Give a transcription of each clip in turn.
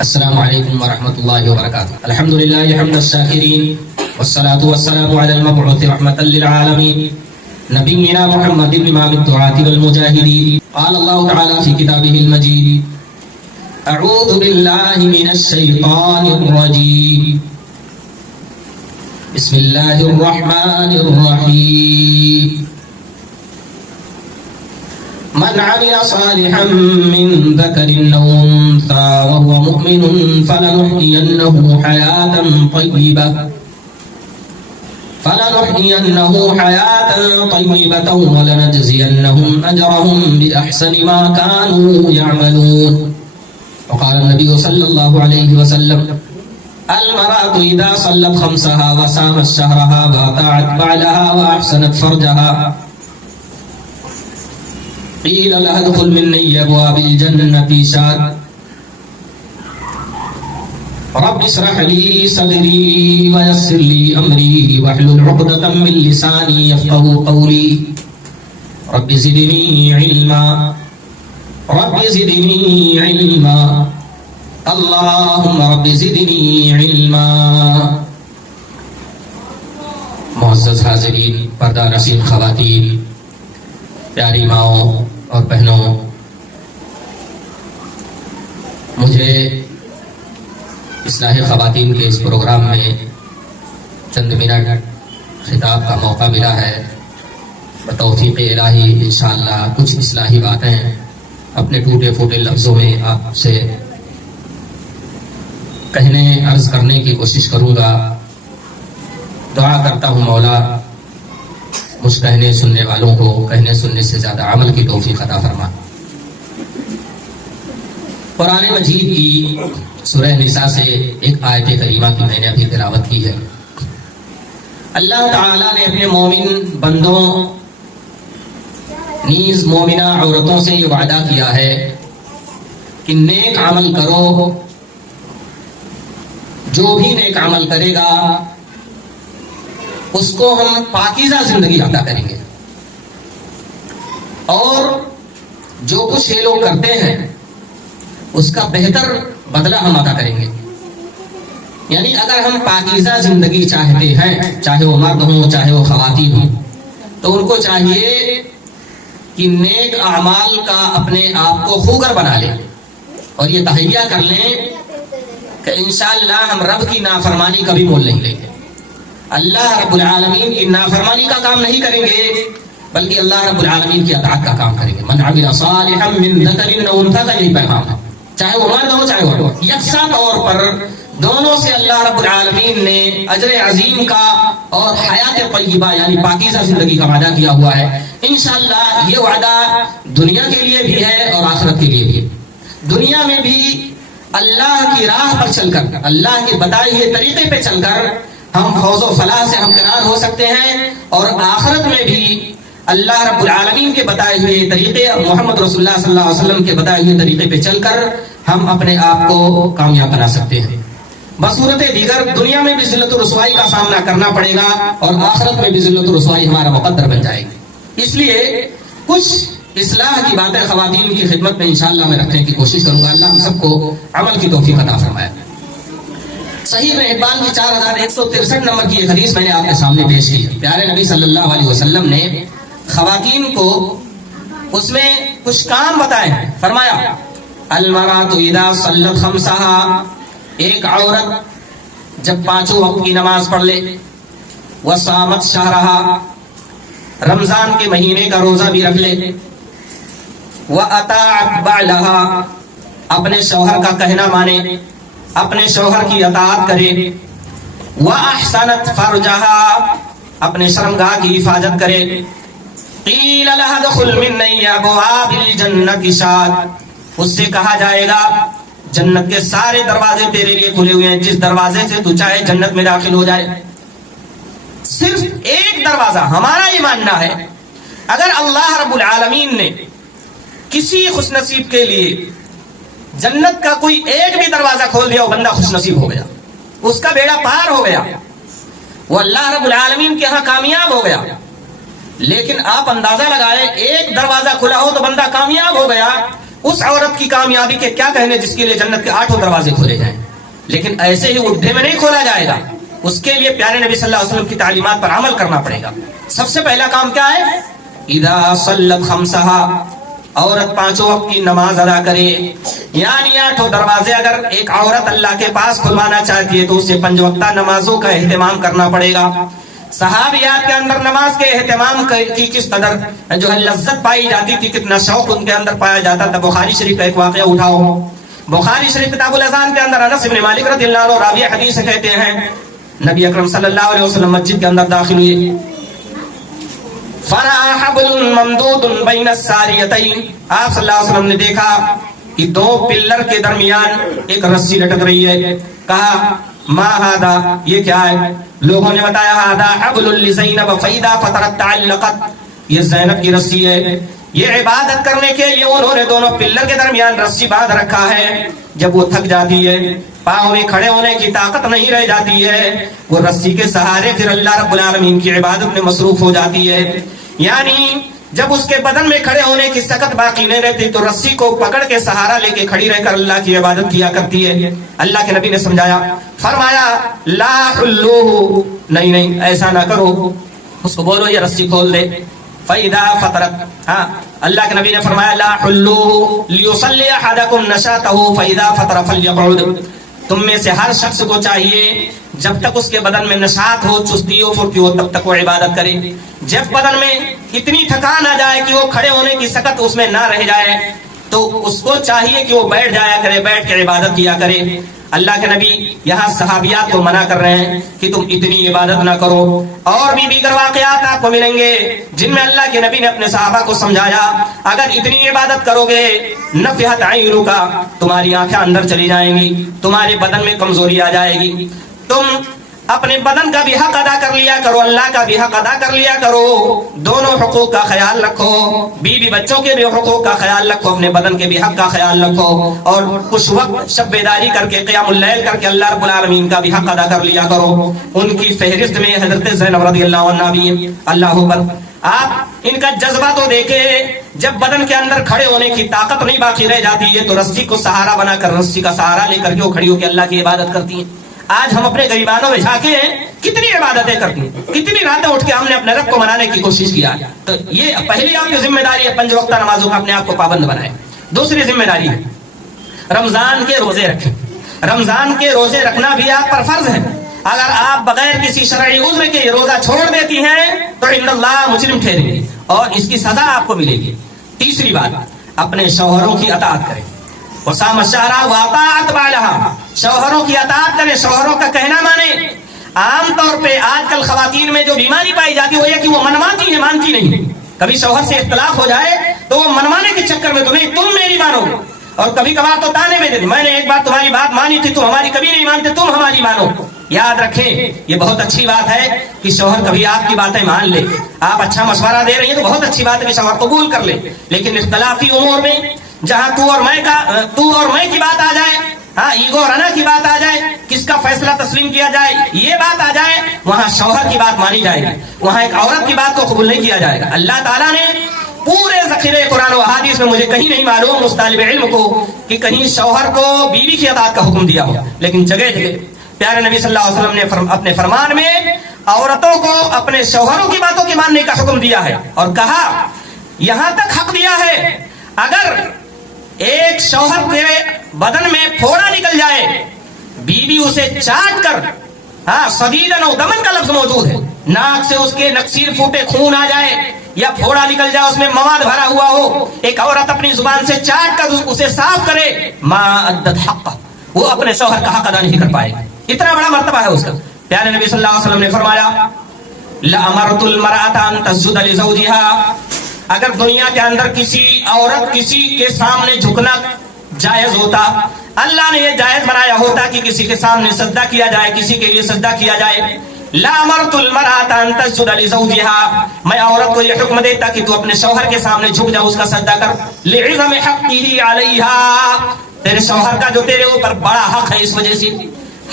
السلام علیکم ورحمۃ اللہ وبرکاتہ. الحمد للہ حمد الشاکرین والصلاة والسلام علی المبعوث رحمۃ للعالمین نبینا محمد امام الدعاة والمجاہدین. قال اللہ تعالی فی کتابہ المجید اعوذ باللہ من الشیطان الرجیم بسم اللہ الرحمن الرحیم. من عمل صالحا من ذكر أو أنثى وهو مؤمن فلنحيينه حياة طيبة ولنجزينهم أجرهم بأحسن ما كانوا يعملون. وقال النبي صلى الله عليه وسلم المرأة إذا صلت خمسها وصامت شهرها وأطاعت بعلها وأحسنت فرجها قيل لها ادخل من أبواب الجنة شاءت. رب اشرح لي صدري ويسر لي أمري واحلل عقدة من لساني يفقهوا قولي. رب زدني علما اللهم رب زدني علما. معزز حاضرین، پردہ نشین خواتین، پیاری ماؤں اور بہنوں، مجھے اصلاح خواتین کے اس پروگرام میں چند منٹ خطاب کا موقع ملا ہے. بتوفیق الہی انشاءاللہ کچھ اصلاحی باتیں اپنے ٹوٹے پھوٹے لفظوں میں آپ سے کہنے عرض کرنے کی کوشش کروں گا. دعا کرتا ہوں مولا مجھ کہنے سننے والوں کو کہنے سننے سے زیادہ عمل کی توفیق عطا فرما. قرآن مجید کی سورہ نساء سے ایک آیت کریمہ کی میں نے ابھی تلاوت کی ہے. اللہ تعالیٰ نے اپنے مومن بندوں نیز مومنہ عورتوں سے یہ وعدہ کیا ہے کہ نیک عمل کرو، جو بھی نیک عمل کرے گا اس کو ہم پاکیزہ زندگی عطا کریں گے، اور جو کچھ یہ لوگ کرتے ہیں اس کا بہتر بدلہ ہم عطا کریں گے. یعنی اگر ہم پاکیزہ زندگی چاہتے ہیں، چاہے وہ مرد ہوں چاہے وہ خواتین ہوں، تو ان کو چاہیے کہ نیک اعمال کا اپنے آپ کو خوگر بنا لیں اور یہ تہیہ کر لیں کہ انشاءاللہ ہم رب کی نافرمانی کبھی مول نہیں لیں گے. اللہ رب العالمین کی نافرمانی کا کام نہیں کریں گے بلکہ اللہ رب العالمین کی اطاعت کا کام کریں گے. من عمل صالحا من ذکر او انثی کا یہی پیغام ہے، چاہے وہ مرد ہو چاہے وہ یکساں طور پر دونوں سے اللہ رب العالمین نے اجر عظیم کا اور حیات طیبہ یعنی پاکیزہ زندگی کا وعدہ کیا ہوا ہے. انشاءاللہ یہ وعدہ دنیا کے لیے بھی ہے اور آخرت کے لیے بھی. دنیا میں بھی اللہ کی راہ پر چل کر، اللہ کے بتائے ہوئے طریقے پہ چل کر ہم فوز و فلاح سے ہمکنار ہو سکتے ہیں، اور آخرت میں بھی اللہ رب العالمین کے بتائے ہوئے طریقے، محمد رسول اللہ صلی اللہ علیہ وسلم کے بتائے ہوئے طریقے پہ چل کر ہم اپنے آپ کو کامیاب بنا سکتے ہیں. بصورت دیگر دنیا میں بھی ذلت و رسوائی کا سامنا کرنا پڑے گا اور آخرت میں بھی ذلت و رسوائی ہمارا مقدر بن جائے گی. اس لیے کچھ اصلاح کی باتیں خواتین کی خدمت میں انشاءاللہ میں رکھنے کی کوشش کروں گا. اللہ ہم سب کو عمل کی توفیق عطا فرمائے. صحیح ابن حبان کی 4163 نمبر کی ایک حدیث میں نے آپ کے سامنے پیش کی. پیارے نبی صلی اللہ علیہ وسلم نے خواتین کو اس میں کچھ کام بتائے ہیں. فرمایا المرأۃ اذا صلت خمسها، ایک عورت جب پانچوں وقت کی نماز پڑھ لے، وصامت شہرها، رمضان کے مہینے کا روزہ بھی رکھ لے، وأطاعت بعلها، اپنے شوہر کا کہنا مانے، اپنے شوہر کی اطاعت کرے، وأحسنت فرجها، اپنے شرمگاہ کی حفاظت کرے، قیل لها ادخل من ابواب الجنة شاءت، اس سے کہا جائے گا جنت کے سارے دروازے تیرے لیے کھلے ہوئے ہیں، جس دروازے سے تو چاہے جنت میں داخل ہو جائے. صرف ایک دروازہ. ہمارا یہ ماننا ہے اگر اللہ رب العالمین نے کسی خوش نصیب کے لیے جنت کا کوئی ایک بھی دروازہ کھول دیا وہ بندہ خوش نصیب ہو گیا، اس کا بیڑا پار ہو گیا، وہ اللہ رب العالمین کے ہاں کامیاب ہو گیا. لیکن آپ اندازہ لگائیں ایک دروازہ کھلا ہو تو بندہ کامیاب ہو گیا، اس عورت کی کامیابی کے کیا کہنے جس کے لیے جنت کے 8 دروازے کھولے جائیں، لیکن ایسے ہی اڈھے میں نہیں کھولا جائے گا. اس کے لیے پیارے نبی صلی اللہ علیہ وسلم کی تعلیمات پر عمل کرنا پڑے گا. سب سے پہلا کام کیا ہے؟ اذا صلت خمسہا، عورت 5 وقت کی نماز ادا کرے. یعنی 8 دروازے اگر ایک عورت اللہ کے پاس کھلوانا چاہتی ہے تو اسے 5 وقتہ نمازوں کا اہتمام کرنا پڑے گا. صحابیات کے اندر نماز کے اہتمام کی کس قدر جو ہے لذت پائی جاتی تھی، کتنا شوق ان کے اندر پایا جاتا تھا. بخاری شریف کا ایک واقعہ اٹھاؤ. بخاری شریف کتاب الاذان کے اندر انس بن مالک رضی اللہ عنہ راوی حدیث کہتے ہیں نبی اکرم صلی اللہ علیہ وسلم مسجد کے اندر داخل ہوئے. فرأى حبل ممدود بین الساریتین، آپ صلی اللہ علیہ وسلم نے دیکھا کہ 2 پلر کے درمیان ایک رسی لٹک رہی ہے. کہا ما ہذا، یہ کیا ہے؟ لوگوں نے بتایا ہذا حبل لزینب فاذا فطرت تعلقت، یہ زینب کی رسی ہے. یہ عبادت کرنے کے لیے انہوں نے دونوں پلر کے درمیان رسی باندھ رکھا ہے. جب وہ تھک جاتی ہے، پاؤں میں کھڑے ہونے کی طاقت نہیں رہ جاتی ہے، وہ رسی کے سہارے پھر اللہ رب العالمین کی عبادت میں مصروف ہو جاتی ہے. یعنی جب اس کے بدن میں کھڑے ہونے کی سکت باقی نہیں رہتی تو رسی کو پکڑ کے سہارا لے کے کھڑی رہ کر اللہ کی عبادت کیا کرتی ہے. اللہ کے نبی نے سمجھایا، فرمایا لا حلوہ، نہیں ایسا نہ کرو، اس کو بولو یہ رسی کھول دے. فَإِذَا فَطَرَتْ، ہاں اللہ کے نبی نے فرمایا لا حلوہ لِيُصَلِّ أَحَدَكُمْ نَشَاطَهُ فَإِذَا فَطَرَ فَلْيَقْعُدْ. تم میں سے ہر شخص کو چاہیے جب تک اس کے بدن میں نشاط ہو، چستی ہو، پھرتی ہو، تب تک وہ عبادت کرے. جب بدن میں اتنی تھکان آ جائے کہ وہ کھڑے ہونے کی سکت اس میں نہ رہ جائے تو اس کو چاہیے کہ وہ بیٹھ جایا کرے، بیٹھ کے عبادت کیا کرے. اللہ کے نبی یہاں صحابیات کو منع کر رہے ہیں کہ تم اتنی عبادت نہ کرو. اور بھی دیگر واقعات آپ کو ملیں گے جن میں اللہ کے نبی نے اپنے صحابہ کو سمجھایا اگر اتنی عبادت کرو گے نفحت عینک، تمہاری آنکھیں اندر چلی جائیں گی، تمہارے بدن میں کمزوری آ جائے گی. تم اپنے بدن کا بھی حق ادا کر لیا کرو، اللہ کا بھی حق ادا کر لیا کرو. دونوں حقوق کا خیال رکھو، بیوی بچوں کے بھی حقوق کا خیال رکھو، اپنے بدن کے بھی حق کا خیال رکھو. اور کچھ وقت شب بیداری کر کے قیام اللیل کر کے اللہ رب العالمین کا بھی حق ادا کر لیا کرو. ان کی فہرست میں حضرت زینب رضی اللہ عنہا بھی ہیں. اللہ اکبر. آپ ان کا جذبہ تو دیکھیں، جب بدن کے اندر کھڑے ہونے کی طاقت نہیں باقی رہ جاتی ہے تو رسی کو سہارا بنا کر، رسی کا سہارا لے کر کے وہ کھڑی ہو کے اللہ کی عبادت کرتی ہیں. آج ہم اپنے غریبانوں میں جھانکے ہیں، کتنی عبادتیں کرتی ہیں، کتنی راتیں اٹھ کے ہم نے اپنے رب کو منانے کی کوشش کیا. تو یہ پہلی آپ کی ذمہ داری ہے 5 وقتہ نمازوں کا اپنے آپ کو پابند بنائیں. دوسری ذمہ داری ہے رمضان کے روزے رکھیں. رمضان کے روزے رکھنا بھی آپ پر فرض ہے. اگر آپ بغیر کسی شرعی عذر کے یہ روزہ چھوڑ دیتی ہیں تو عند اللہ مجرم ٹھہریں گے اور اس کی سزا آپ کو ملے گی. تیسری بات، اپنے شوہروں کی اطاعت کریں. وصام الشہر واطاعت بالها، شوہروں کی اطاعت کریں، شوہروں کا کہنا مانیں. عام طور پہ آج کل خواتین میں جو بیماری پائی جاتی ہے وہ یہ کہ وہ منواتی ہیں، مانتی نہیں. کبھی شوہر سے اختلاف ہو جائے تو وہ منوانے کے چکر میں تو نہیں تم میری مانو، اور کبھی کبھار تو تانے میں دے میں نے ایک بار تمہاری بات مانی تھی، تم ہماری کبھی نہیں مانتے، تم ہماری مانو. یاد رکھیں یہ بہت اچھی بات ہے کہ شوہر کبھی آپ کی باتیں مان لے. آپ اچھا مشورہ دے رہی ہیں تو بہت اچھی بات ہے کہ شوہر قبول کر لے. لیکن اختلافی امور میں جہاں تو اور میں کی بات آ جائے، ہاں ایگو رنا کی بات آ جائے، کس کا فیصلہ تسلیم کیا جائے یہ بات آ جائے، وہاں شوہر کی بات مانی جائے گی، وہاں ایک عورت کی بات کو قبول نہیں کیا جائے گا. اللہ تعالیٰ نے پورے ذخیرے قرآن و حدیث میں مجھے کہیں نہیں معلوم اس طالب علم کو کہ کہیں شوہر کو بیوی کی اطاعت کا حکم دیا ہو. لیکن جگہ جگہ پیارے نبی صلی اللہ علیہ وسلم نے اپنے فرمان میں عورتوں کو اپنے شوہروں کی باتوں کے ماننے کا حکم دیا ہے اور کہا یہاں تک حق دیا ہے اگر ایک شوہر کے بدن میں پھوڑا نکل جائے، بیوی اسے چاٹ کر، ہاں صدیدن و دمن کا لفظ موجود ہے، ناک سے اس کے نکسیر پھوٹے خون آ جائے یا پھوڑا نکل جائے اس میں مواد بھرا ہوا ہو، ایک عورت اپنی زبان سے چاٹ کر اسے صاف کرے، ما ادت حق، وہ اپنے شوہر کا حق ادا نہیں کر پائے. اتنا بڑا مرتبہ ہے اس کا. پیارے نبی صلی اللہ علیہ وسلم نے فرمایا لَأَمَرْتُ الْمَرْأَةَ أَن تَسْجُدَ لِزَوْجِهَا، اگر دنیا کے اندر کسی عورت کسی کے سامنے جھکنا جائز ہوتا، اللہ نے یہ جائز بنایا ہوتا کہ کسی کے سامنے سجدہ کیا جائے، کسی کے لیے سجدہ کیا جائے، لَأَمَرْتُ الْمَرْأَةَ أَن تَسْجُدَ لِزَوْجِهَا، میں عورت کو یہ حکم دیتا کہ تو اپنے شوہر کے سامنے جھک جا، اس کا سجدہ کر، لِعِظَمِ حَقِّهِ عَلَيْهَا، تیرے شوہر کا جو تیرے اوپر بڑا حق ہے، اس وجہ سے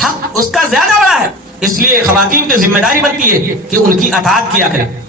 حق اس کا زیادہ بڑا ہے، اس لیے خواتین کی ذمہ داری بنتی ہے کہ ان کی اطاعت کیا کرے.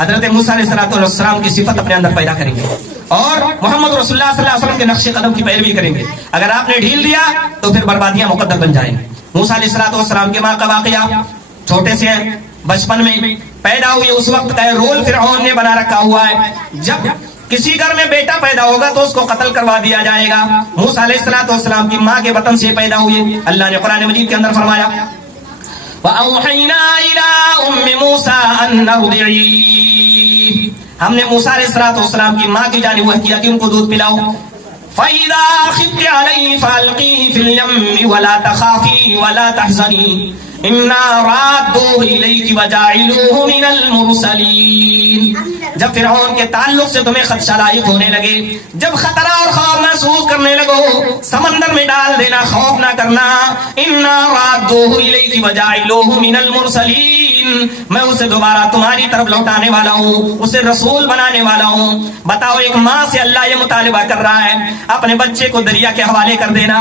حضرت موسیٰ علیہ السلام کی صفت اپنے اندر پیدا کریں گے اور محمد رسول اللہ صلی اللہ علیہ وسلم کے نقش قدم کی پیروی کریں گے. اگر آپ نے ڈھیل دیا تو پھر بربادیاں مقدر بن جائیں گے. موسیٰ علیہ السلام کے ماں کا واقعہ چھوٹے سے بچپن میں پیدا ہوئی اس وقت کا رول فرعون نے بنا رکھا ہوا ہے. جب کسی گھر میں بیٹا پیدا ہوگا تو اس کو قتل کروا دیا جائے گا. موسیٰ علیہ السلام کی ماں کے وطن سے پیدا ہوئے. اللہ نے قرآن مجید کے اندر فرمایا وَأَوْحَيْنَا إِلَىٰ أُمِّ مُوسَىٰ أَنْ أَرْضِعِيهِ ہم نے موسیٰ علیہ السلام کی ماں کی جانب وحی کیا کہ ان کو دودھ پلاؤ. فَإِذَا خِفْتِ عَلَيْهِ فَأَلْقِيهِ فِي الْيَمِّ وَلَا تَخَافِي وَلَا تَحْزَنِي إِنَّا رَادُّوهُ إِلَيْكِ وَجَاعِلُوهُ مِنَ الْمُرْسَلِينَ. جب فرعون کے تعلق سے تمہیں خدشہ لاحق ہونے لگے، جب خطرہ اور خوف محسوس کرنے لگو، سمندر میں ڈال دینا، خوف نہ کرنا. اِنَّا رَادُّوهُ إِلَيْكِ وَجَاعِلُوهُ مِنَ الْمُرْسَلِينَ میں اسے دوبارہ تمہاری طرف لوٹانے والا ہوں، اسے رسول بنانے والا ہوں. بتاؤ، ایک ماں سے اللہ یہ مطالبہ کر رہا ہے اپنے بچے کو دریا کے حوالے کر دینا.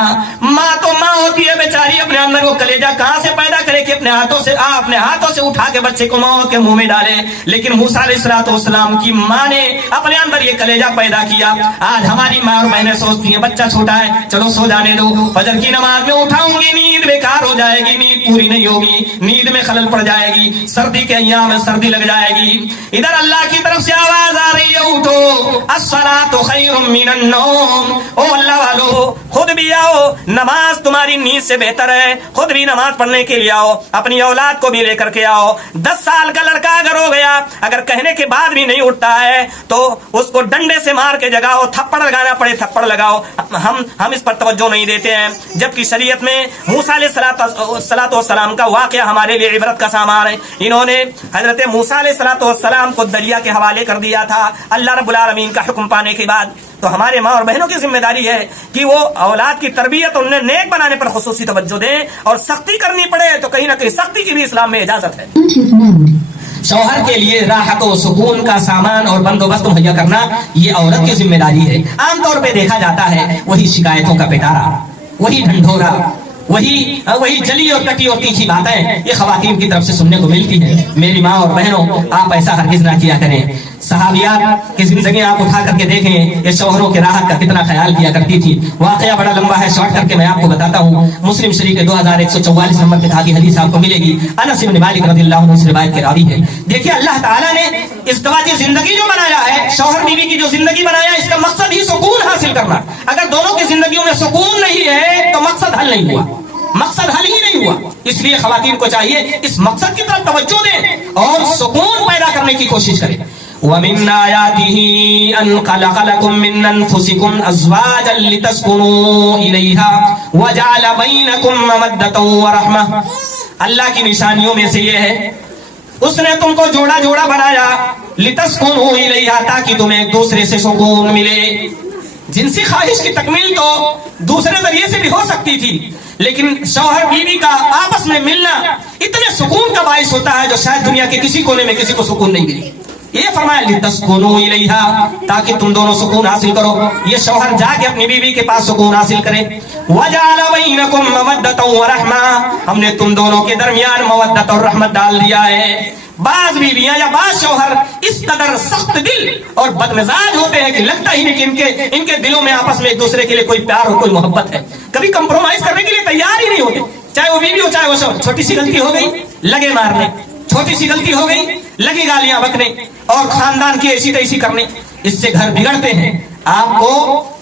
ماں تو ماں ہوتی ہے بیچاری، اپنے اندر وہ کلیجہ کہاں سے پیدا کرے کہ اپنے ہاتھوں سے اٹھا کے بچے کو موت کے منہ میں ڈالے. لیکن موسیٰ علیہ السلام کی ماں نے اپنے اندر یہ کلیجہ پیدا کیا. آج ہماری ماں اور بہنیں سوچتی ہیں بچہ چھوٹا ہے، چلو سو جانے دو، فجر کی نماز میں اٹھاؤں گی، نیند بیکار ہو جائے گی، نیند پوری نہیں ہوگی، نیند میں خلل پڑ جائے گی، سردی کے ایام میں سردی لگ جائے گی. ادھر اللہ کی طرف سے آواز آ رہی ہے اٹھو، الصلاۃ خیر من النوم. او اللہ والو، خود بھی آؤ، نماز تمہاری نیند سے بہتر ہے، خود بھی نماز پڑھنے کے لیے آؤ، اپنی اولاد کو بھی لے کر کے آؤ. 10 سال کا لڑکا اگر ہو گیا، اگر کہنے کے بعد بھی نہیں اٹھتا ہے تو اس کو ڈنڈے سے مار کے جگاؤ، تھپڑ لگانا پڑے تھپڑ لگاؤ. ہم اس پر توجہ نہیں دیتے ہیں، جبکہ شریعت میں موسیٰ علیہ السلام کا واقعہ ہمارے لیے عبرت کا سامان ہے. انہوں نے حضرت موسیٰ علیہ السلام کو دریا کے حوالے کر دیا تھا اللہ رب العالمین کا حکم پانے کے بعد. تو ہمارے ماں اور بہنوں کی ذمہ داری ہے کہ وہ اولاد کی تربیت انہیں نیک بنانے پر خصوصی توجہ دیں، اور سختی کرنی پڑے تو کہیں نہ کہیں سختی کی بھی اسلام میں اجازت ہے. شوہر کے لیے راحت و سکون کا سامان اور بندوبست مہیا کرنا یہ عورت کی ذمہ داری ہے. عام طور پہ دیکھا جاتا ہے وہی شکایتوں کا پٹارا، وہی ڈھنڈورا، وہی جلی اور کٹی اور تیکھی باتیں یہ خواتین کی طرف سے سننے کو ملتی ہیں. میری ماں اور بہنوں، آپ ایسا ہرگز نہ کیا کریں. صحابیات کی زندگی آپ اٹھا کر کے دیکھیں، یہ شوہروں کے راحت کا کتنا خیال کیا کرتی تھی. واقعہ بڑا لمبا ہے، شارٹ کر کے میں آپ کو بتاتا ہوں. مسلم شریف کے 2144 نمبر پہ کی حدیث آپ کو ملے گی. انس بن مالک رضی اللہ عنہ اس روایت کے راوی ہے. دیکھیے اللہ تعالیٰ نے ازدواجی زندگی جو بنایا ہے، شوہر بیوی کی جو زندگی بنایا ہے، اس کا مقصد ہی سکون حاصل کرنا. اگر دونوں کی زندگیوں میں سکون نہیں ہے تو مقصد حل نہیں ہوا، مقصد حل ہی نہیں ہوا. اس لیے خواتین کو چاہیے اس مقصد کی طرف توجہ دیں اور سکون پیدا کرنے کی کوشش کریں. وَمِنْ آيَاتِهِ أَنْ خَلَقَ لَكُم مِّنْ أَنفُسِكُمْ أَزْوَاجًا لِتَسْكُنُوا إِلَيْهَا وَجَعَلَ بَيْنَكُم مَّوَدَّةً وَرَحْمَةً. اللہ کی نشانیوں میں سے یہ ہے اس نے تم کو جوڑا جوڑا بنایا، لِتَسْكُنُوا إِلَيْهَا تاکہ تمہیں ایک دوسرے سے سکون ملے. جنسی خواہش کی تکمیل تو دوسرے ذریعے سے بھی ہو سکتی تھی، لیکن شوہر بیوی کا آپس میں ملنا اتنے سکون کا باعث ہوتا ہے جو شاید دنیا کے کسی کونے میں کسی کو سکون نہیں ملی. یہ فرمایا لتسکنوا الیہا تاکہ تم دونوں سکون حاصل کرو. یہ شوہر جا کے اپنی بیوی کے پاس سکون حاصل کرے. وجعل بینکم مودۃ ورحمہ ہم نے تم دونوں کے درمیان مودت اور رحمت ڈال دیا ہے. بعض بیویاں یا بعض شوہر اس قدر سخت دل اور بدمزاج ہوتے ہیں کہ لگتا ہی نہیں کہ ان کے دلوں میں آپس میں ایک دوسرے کے لیے کوئی پیار اور کوئی محبت ہے. کبھی کمپرومائز کرنے کے لیے تیار ہی نہیں ہوتے، چاہے وہ بیوی ہو چاہے وہ شوہر. چھوٹی سی غلطی ہو گئی لگے مارنے، چھوٹی سی غلطی ہو گئی لگی گالیاں بکنے اور خاندان کی ایسی تیسی کرنے. اس سے گھر بگڑتے ہیں. آپ کو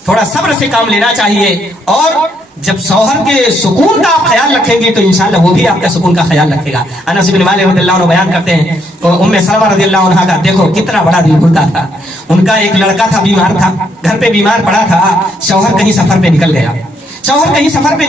تھوڑا صبر سے کام لینا چاہیے، اور جب شوہر کے سکون کا آپ خیال رکھیں گے تو انشاءاللہ وہ بھی آپ کا سکون کا خیال رکھے گا. انس بن مالک رضی اللہ عنہ بیان کرتے ہیں ام سلمہ رضی اللہ عنہ کا دیکھو کتنا بڑا دل کھلتا تھا. ان کا ایک لڑکا تھا، بیمار تھا، گھر پہ بیمار پڑا تھا. شوہر کہیں سفر پہ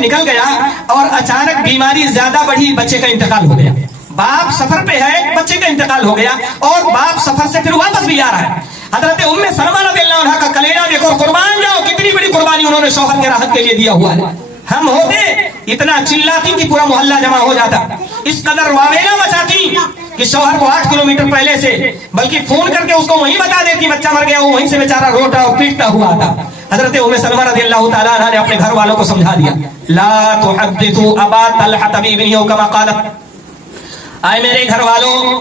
نکل گیا اور اچانک بیماری زیادہ بڑھی، بچے کا انتقال ہو گیا. باپ سفر پہ ہے، بچے کا انتقال ہو گیا، اور باپ سفر سے پھر واپس بھی آ رہا ہے. حضرت ام سلمہ رضی اللہ عنہ کا کلیجہ دیکھو، قربان جاؤ کتنی بڑی قربانی انہوں نے شوہر کے راحت کے لیے دیا ہوا ہے. ہم ہوتے اتنا چلاتی کہ پورا محلہ جمع ہو جاتا، اس قدر واویلا مچاتی کہ شوہر کو 8 کلومیٹر پہلے سے بلکہ فون کر کے اس کو وہیں بتا دیتی بچہ مر گیا، وہ وہیں سے بیچارہ روتا اور پیٹتا ہوا آتا. حضرت ام سلمہ رضی اللہ تعالیٰ عنہ نے اپنے گھر والوں کو سمجھا دیا، لا تحدثوا ابا طلحہ بابنہ کما قالت. آئے میرے گھر والوں،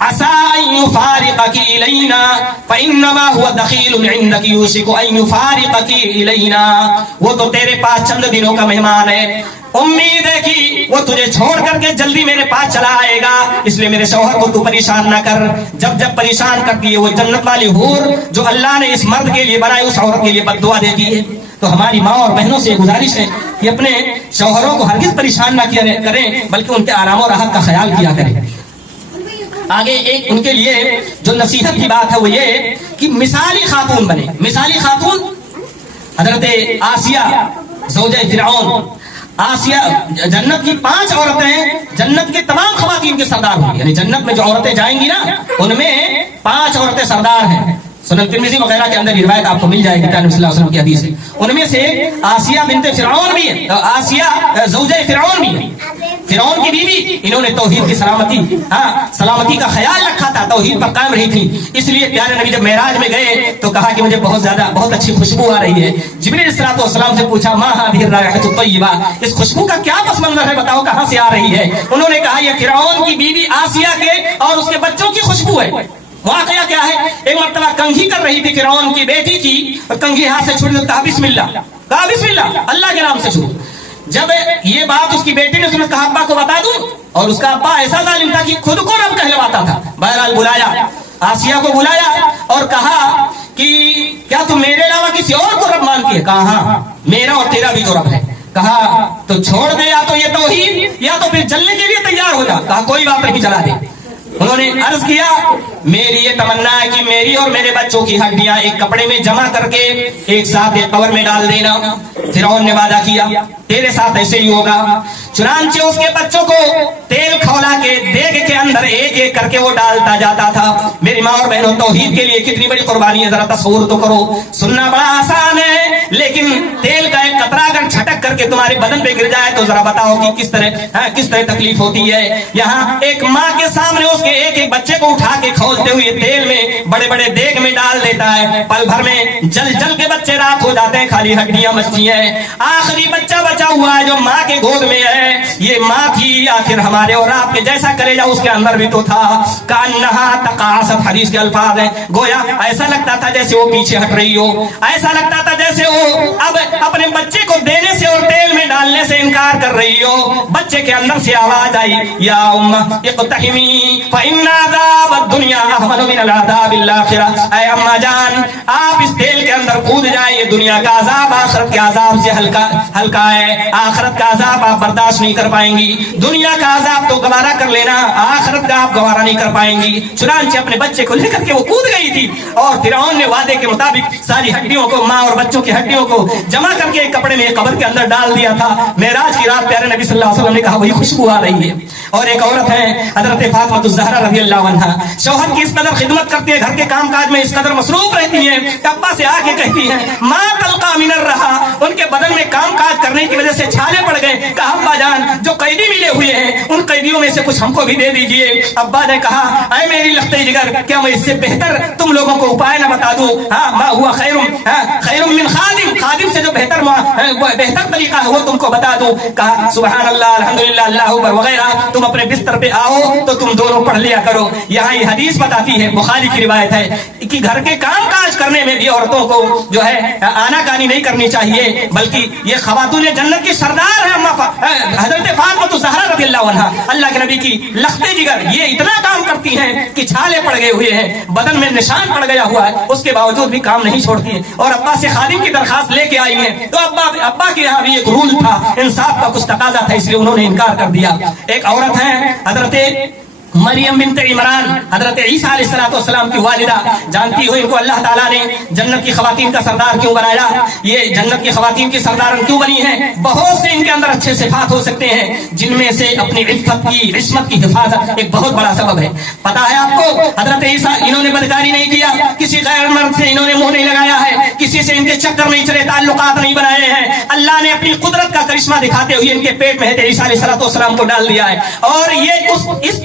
عسى أن يفارقك إلينا فإنما هو دخيل عندك يوشك أن يفارقك إلينا. وہ تو تیرے پاس چند دنوں کا مہمان ہے، امید ہے کہ وہ تجھے چھوڑ کر کے جلدی میرے پاس چلا آئے گا، اس لیے میرے شوہر کو تو پریشان نہ کر. جب پریشان کرتی ہے وہ جنت والی حور جو اللہ نے اس مرد کے لیے بنائی، اس عورت کے لیے بد دعا دیتی ہے. تو ہماری ماں اور بہنوں سے گزارش ہے کہ اپنے شوہروں کو ہرگز پریشان نہ کریں، بلکہ ان کے آرام و راحت کا خیال کیا کریں. آگے ایک ان کے لیے جو نصیحت کی بات ہے وہ یہ کہ مثالی خاتون بنے. مثالی خاتون حضرت آسیہ زوجہ فرعون. آسیہ جنت کی 5 عورتیں جنت کے تمام خواتین کے سردار ہوں گی، یعنی جنت میں جو عورتیں جائیں گی نا ان میں 5 عورتیں سردار ہیں. سنن ترمذی وغیرہ کے اندر روایت آپ کو مل جائے گی، نبی صلی اللہ علیہ وسلم کی حدیث ہے. ان میں سے آسیہ بنت فرعون بھی ہے، آسیہ زوجہ فرعون بھی ہے، فرعون کی بیوی. انہوں نے توحید کی سلامتی کا خیال رکھا تھا، توحید پر قائم رہی تھی. اس لیے پیارے نبی جب معراج میں گئے تو کہا کہ مجھے بہت اچھی خوشبو آ رہی ہے. جبریل علیہ الصلوۃ والسلام سے پوچھا ما هذه الرائحة الطیبہ، اس خوشبو کا کیا پس منظر ہے، بتاؤ کہاں سے آ رہی ہے. انہوں نے کہا یہ فرعون کی بیوی آسیہ کے اور اس کے بچوں کی خوشبو ہے. واقعہ کیا ہے، ایک مرتبہ کنگھی کر رہی تھی فرعون کی بیٹی کی، اور کنگھی ہاتھ سے چھوڑ دی، کہا بسم اللہ، اللہ کے نام سے چھوڑ. جب یہ بات اس کی بیٹی نے سنا، کہا ابا کو بتا دوں، اور اس کا ابا ایسا ظالم تھا کہ خود کو رب کہلواتا تھا. بہرحال بلایا، آسیہ کو بلایا اور کہا کہ کیا تم میرے علاوہ کسی اور کو رب مانتی ہے؟ کہا ہاں، میرا اور تیرا بھی تو رب ہے. کہا تو چھوڑ دے یا تو یہ توحید یا تو پھر جلنے کے لیے تیار ہو جا. کہا کوئی بات نہیں، چلا دے. انہوں نے عرض کیا میری یہ تمنا ہے کہ میری اور میرے بچوں کی ہڈیاں ایک کپڑے میں جمع کر کے ایک ساتھ ایک قبر میں ڈال دینا. فرعون نے وعدہ کیا تیرے ساتھ ایسے ہی ہوگا. چنانچہ اس کے بچوں کو تیل کھولا کے دیگ کے اندر ایک ایک کر کے وہ ڈالتا جاتا تھا. میری ماں اور بہنوں، توحید کے لیے کتنی بڑی قربانی ہے، ذرا تصور تو کرو. سننا بڑا آسان ہے، لیکن تیل کا ایک قطرہ اگر چھٹک کر کے تمہارے بدن پہ گر جائے تو ذرا بتاؤ کہ کس طرح تکلیف ہوتی ہے. یہاں ایک ماں کے سامنے اس کے ایک ایک بچے کو اٹھا کے کھولتے ہوئے تیل میں بڑے بڑے دیگ میں ڈال دیتا ہے. پل بھر میں جل جل کے بچے راکھ ہو جاتے ہیں، خالی ہڈیاں بچتی ہیں. آخری بچہ بچا ہوا ہے جو ماں کے گود میں ہے، یہ ماں تھی آخر ہمارے اور آپ کے جیسا کلیجہ اس کے اندر بھی تو تھا. کانہا تقاصت، حدیث کے الفاظ ہیں، گویا ایسا لگتا تھا جیسے وہ پیچھے ہٹ رہی ہو، ایسا لگتا تھا جیسے وہ اب اپنے بچے کو دینے سے اور تیل میں ڈالنے سے انکار کر رہی ہو. بچے کے اندر سے آواز آئی یا امہ اقتحمی فإن عذاب الدنیا احمل من العذاب الآخرہ. اے اماں جان آپ اس تیل کے اندر کود جائیں، یہ دنیا کا عذاب آخرت کے عذاب سے ہلکا ہے. آخرت کا عذاب آپ برداشت نہیں کر پائیں گی، دنیا کا عذاب تو گوارا کر لینا، آخرت کا آپ گوارا نہیں کر پائیں گی. چنانچہ اپنے بچے کو لے کر کے وہ کود گئی تھی، اور فرعون نے وعدے کے مطابق ساری ہڈیوں کو، ماں اور بچوں کی ہڈیوں کو جمع کر کے قبر میں قبر کے اندر ڈال دیا تھا. معراج کی رات پیارے نبی صلی اللہ علیہ وسلم نے کہا وہی خوشبو آ رہی ہے. اور ایک عورت ہے حضرت فاطمہ الزہرا رضی اللہ عنہا، شوہر کی اس قدر خدمت کرتی ہے، گھر کے کام کاج میں اس قدر مصروف رہتی ہیں کہ ابا سے آ کے کہتی ہیں ما تلقا من الرہا، ان کے بدن میں کام کاج کرنے کی وجہ سے چھالے پڑ گئے. کہا ابا جان جو قیدی ملے ہوئے ہیں ان قیدیوں میں سے کچھ ہم کو بھی دے دیجئے. ابا نے کہا اے میری لختے جگر، کیا میں اس سے بہتر تم لوگوں کو اپائے نہ بتا دوں؟ ما ہوا خیر من خادم، خادم سے جو بہتر طریقہ ہے وہ تم کو بتا دوں. کہا سبحان اللہ، الحمدللہ، اللہ اکبر وغیرہ. تم اپنے بستر پہ آؤ تو تم دونوں پڑھ لیا کرو. یہاں یہ حدیث بتاتی ہے، بخاری کی روایت ہے کہ گھر کے کام کاج کرنے میں بھی عورتوں کو جو ہے آنا کانی نہیں کرنی چاہیے، بلکہ یہ خواتین جنت کی سردار ہے. حضرت فاطمہ الزہرا رضی اللہ عنہا، اللہ کے نبی کی لختے جگر، یہ اتنا کام کرتی ہیں کہ چھالے پڑ گئے ہوئے ہیں، بدن میں نشان پڑ گیا ہوا ہے، اس کے باوجود بھی کام نہیں چھوڑتی ہیں. اور ابا سے خادم کی درخواست لے کے آئی ہیں تو ابا کے یہاں بھی ایک رول تھا، انصاف کا کچھ تقاضا تھا، اس لیے انہوں نے انکار کر دیا. ایک عورت ہے حضرت مریم بنت عمران، حضرت عیسیٰ علیہ السلام کی والدہ. جانتی ہو ان کو اللہ تعالیٰ نے جنت کی خواتین کا سردار کیوں بنایا؟ یہ جنت کی خواتین کی سردار کیوں بنی ہیں؟ بہت سے ان کے اندر اچھے صفات ہو سکتے ہیں، جن میں سے اپنی عصمت کی حفاظت ایک بہت بڑا سبب ہے. پتا ہے آپ کو حضرت عیسیٰ، انہوں نے بدکاری نہیں کیا، کسی غیر مرد سے انہوں نے منہ نہیں لگایا ہے، کسی سے ان کے چکر نہیں چلے، تعلقات نہیں بنائے ہیں. اللہ نے اپنی قدرت کا کرشمہ دکھاتے ہوئے ان کے پیٹ میں عیسیٰ علیہ السلام کو ڈال دیا ہے. اور یہ اس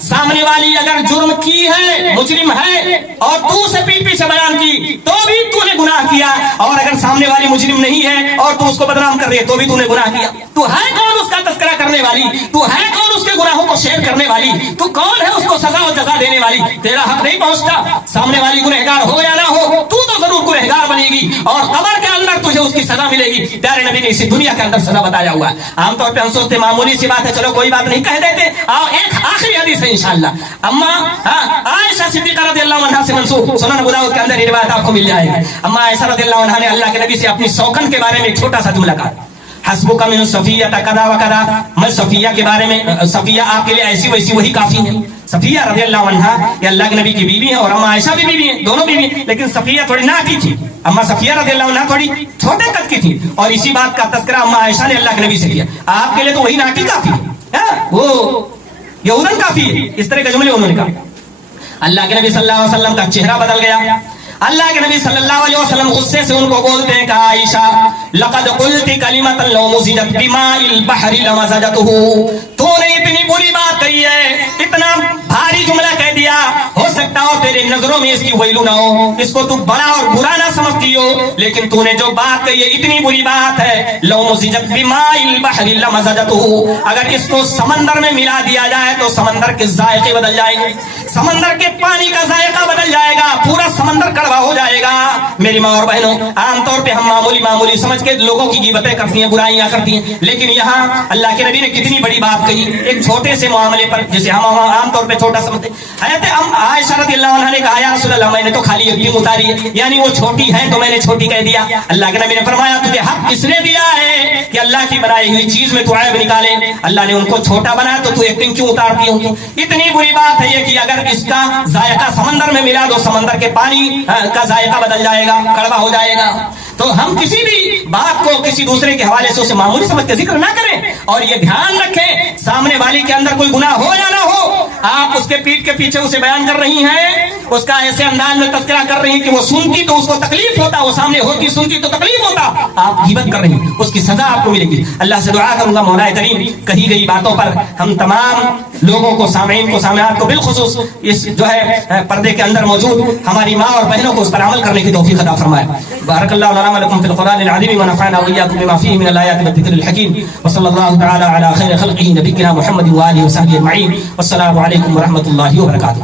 سامنے والی اگر جرم کی ہے، مجرم ہے، اور تو اسے پیٹ پیچھے بیان کی تو بھی تو نے گناہ کیا، اور اگر سامنے والی مجرم نہیں ہے اور تو اس کو بدنام کر رہی ہے تو بھی تو نے گناہ کیا۔ تو ہے کون اس کا تذکرہ کرنے والی؟ تو ہے کون اس کے گناہوں کو شیئر کرنے والی؟ تو کون ہے اس کو سزا و جزا دینے والی؟ تیرا حق نہیں پہنچتا، سامنے والی گنہگار ہو یا نہ ہو تو ضرور گنہگار بنے گی، اور قبر کے اندر تجھے اس کی سزا ملے گی۔ پیارے نبی نے اسی دنیا کے اندر سزا بتایا ہوا ہے۔ عام طور پہ ہم سوچتے معمولی سی بات ہے، چلو کوئی بات نہیں کہہ دیتے۔ ایک آخری حدیث ہے انشاءاللہ، اما عائشہ صدیقہ رضی اللہ عنہا سے منسوب، سنن ابو داؤد کے اندر یہ روایت آپ کو مل جائے گی۔ اما عائشہ رضی اللہ عنہا نے اللہ کے نبی سے اپنی سوکن کے بارے میں ایک چھوٹا سا جملہ کہا، حسبک من صفیہ کذا و کذا، میں صفیہ کے بارے میں، صفیہ آپ کے لیے ایسی ویسی وہی کافی ہے۔ صفیہ رضی اللہ عنہا یہ اللہ کے نبی کی بیوی ہیں، اور اما عائشہ بھی بیوی ہیں، دونوں بیوی ہیں، لیکن صفیہ تھوڑی ناٹی تھی، اما صفیہ رضی اللہ عنہا تھوڑی چھوٹے قد کی تھی، اور اسی بات کا تذکرہ اما عائشہ نے اللہ کے نبی سے کیا، آپ کے لیے تو وہی ناٹی کافی ہے، وہ یہودن کافی ہے، اس طرح کے جملے انہوں نے کہا۔ اللہ کے نبی صلی اللہ علیہ وسلم کا چہرہ بدل گیا، اللہ کے نبی صلی اللہ علیہ وسلم غصے سے ان کو بولتے ہیں کہ عائشہ لقد قلت کلمۃ لو مزجت بماء البحر لمزجته، تو نے اتنی بری بات کہی ہے، اتنا بھاری جملہ کہہ دیا، ہو سکتا ہو تیرے نظروں میں اس کی ویلو نہ ہو، اس کو تو بڑا اور برا نہ سمجھتی ہو، لیکن تو نے جو بات کہی ہے اتنی بری بات ہے، لو مزجت بماء البحر لمزجته، اگر اس کو سمندر میں ملا دیا جائے تو سمندر کے ذائقے بدل جائیں گے، سمندر کے پانی کا ذائقہ بدل جائے گا، پورا سمندر کڑوا ہو جائے گا۔ میری ماں اور بہنوں، عام طور پہ ہم معمولی سمجھ کے لوگوں کی غیبتیں کرتی ہیں، برائیاں کرتی ہیں، لیکن یہاں اللہ کے نبی نے کتنی بڑی بات کہی ایک چھوٹے سے معاملے پر، جسے ہم عام طور پہ چھوٹا سمجھتے ہیں۔ حضرت عائشہ رضی اللہ عنہا نے کہا یا رسول اللہ میں نے تو خالی یقین اتاری ہے، یعنی وہ چھوٹی ہے تو میں نے چھوٹی کہہ دیا۔ اللہ کے نبی نے فرمایا تجھے حق کس نے دیا ہے کہ اللہ کی بنائی ہوئی چیز میں تو عیب نکالے؟ اللہ نے ان کو چھوٹا بنایا تو ایکٹنگ کیوں اتارتی ہوں؟ اتنی بری بات ہے یہ کہ اگر اس کا ذائقہ سمندر میں ملا دو سمندر کے پانی کا ذائقہ بدل جائے گا، کڑوا ہو جائے گا۔ تو ہم کسی بھی بات کو کسی دوسرے کے حوالے سے اسے معمولی سمجھ کے ذکر نہ کریں، اور یہ دھیان رکھیں سامنے والی کے اندر کوئی گناہ ہو یا نہ ہو، آپ اس کے پیٹ کے پیچھے اسے بیان کر رہی ہیں، اس کا ایسے انداز میں تذکرہ کر رہی ہیں کہ وہ سنتی تو اس کو تکلیف ہوتا، وہ سامنے ہوتی سنتی تو تکلیف ہوتا، آپ غیبت کر رہی ہیں، اس کی سزا آپ کو ملے گی۔ اللہ سے دعا کروں گا مولا کریم کہی گئی باتوں پر ہم تمام لوگوں کو، سامعین کو، سامعات کو، بالخصوص اس جو ہے پردے کے اندر موجود ہماری ماں اور بہنوں کو اس پر عمل کرنے کی توفیق عطا فرمائے۔ بارک اللہ لنا ولکم فی القرآن العظیم ونفعنا وإياكم بما فيه من الآيات والذكر الحكيم، وصلى الله تعالى على خير خلقه نبينا محمد وآله وصحبه أجمعين، والسلام عليكم ورحمة الله وبركاته۔